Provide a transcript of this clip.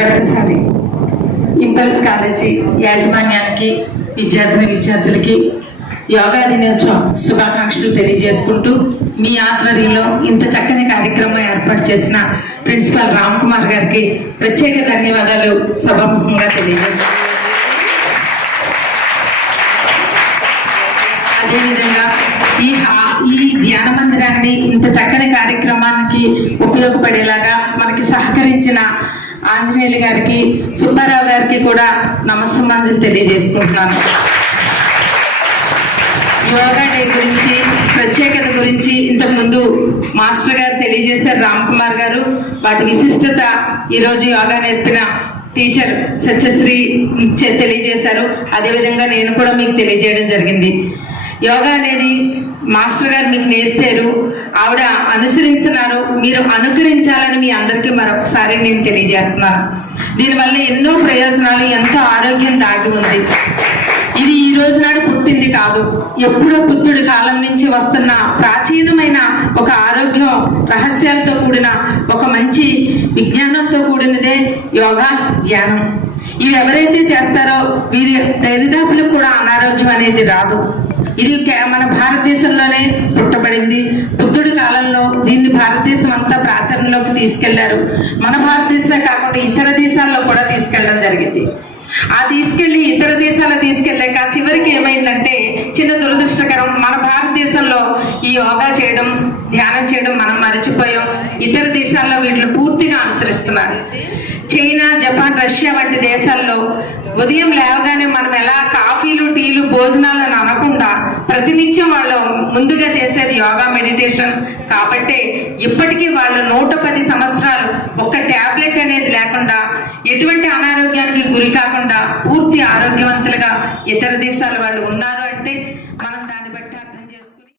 ఒకసారి impulse college యాజమాన్యానికి విద్యార్థులకి యోగా దినోత్సవం శుభాకాంక్షలు తెలియజేసుకుంటూ మీ ఆధ్వర్యంలో ఇంత చక్కని కార్యక్రమం ఏర్పాటు చేసిన ప్రిన్సిపాల్ రామ్ కుమార్ గారికి ప్రత్యేక ధన్యవాదాలు సభాముఖంగా తెలియజేస్తాను. అదేవిధంగా ఈ ధ్యాన మందిరాన్ని ఇంత చక్కని కార్యక్రమానికి ఉపయోగపడేలాగా మనకి సహకరించిన ఆంజనేయులు గారికి, సుబ్బారావు గారికి కూడా నమస్సమాంజలు తెలియజేసుకుంటున్నాను. యోగా డే గురించి, ప్రత్యేకత గురించి ఇంతకుముందు మాస్టర్ గారు తెలియజేశారు, రామ్ కుమార్ గారు. వాటి విశిష్టత ఈరోజు యోగా నేర్పిన టీచర్ సత్యశ్రీ తెలియజేశారు. అదేవిధంగా నేను కూడా మీకు తెలియజేయడం జరిగింది. యోగా అనేది మాస్టర్ గారు మీకు నేర్పారు, ఆవిడ అనుసరిస్తున్నారు, మీరు అనుకరించాలని మీ అందరికీ మరొకసారి నేను తెలియజేస్తున్నాను. దీనివల్ల ఎన్నో ప్రయోజనాలు, ఎంతో ఆరోగ్యం దాగి ఉంది. ఇది ఈ రోజు నాడు పుట్టింది కాదు, ఎప్పుడో బుద్ధుడి కాలం నుంచి వస్తున్న ప్రాచీనమైన ఒక ఆరోగ్యం రహస్యాలతో కూడిన ఒక మంచి విజ్ఞానంతో కూడినదే యోగా, ధ్యానం. ఇవి ఎవరైతే చేస్తారో వీరి దరిదాపులకు కూడా అనారోగ్యం అనేది రాదు. ఇది మన భారతదేశంలోనే పుట్టబడింది. బుద్ధుడి కాలంలో దీన్ని భారతదేశం అంతా ప్రాచుర్యంలోకి తీసుకెళ్లారు. మన భారతదేశమే కాకుండా ఇతర దేశాల్లో కూడా తీసుకెళ్లడం జరిగింది. ఆ తీసుకెళ్లి ఇతర దేశాల్లో తీసుకెళ్ళాక చివరికి ఏమైందంటే చిన్న దురదృష్టకరం, మన భారతదేశంలో ఈ యోగా చేయడం, ధ్యానం చేయడం మనం మర్చిపోయాం. ఇతర దేశాల్లో వీటిని పూర్తిగా అనుసరిస్తున్నారు. చైనా, జపాన్, రష్యా వంటి దేశాల్లో ఉదయం లేవగానే మనం ఎలా కాఫీలు, టీలు, భోజనాలను అనకుండా ప్రతినిత్యం వాళ్ళు ముందుగా చేసేది యోగా, మెడిటేషన్. కాబట్టి ఇప్పటికీ వాళ్ళు 110 సంవత్సరాలు ఒక్క ట్యాబ్లెట్ అనేది లేకుండా, ఎటువంటి అనారోగ్యానికి గురి కాకుండా పూర్తి ఆరోగ్యవంతులుగా ఇతర దేశాల వాళ్ళు ఉన్నారు.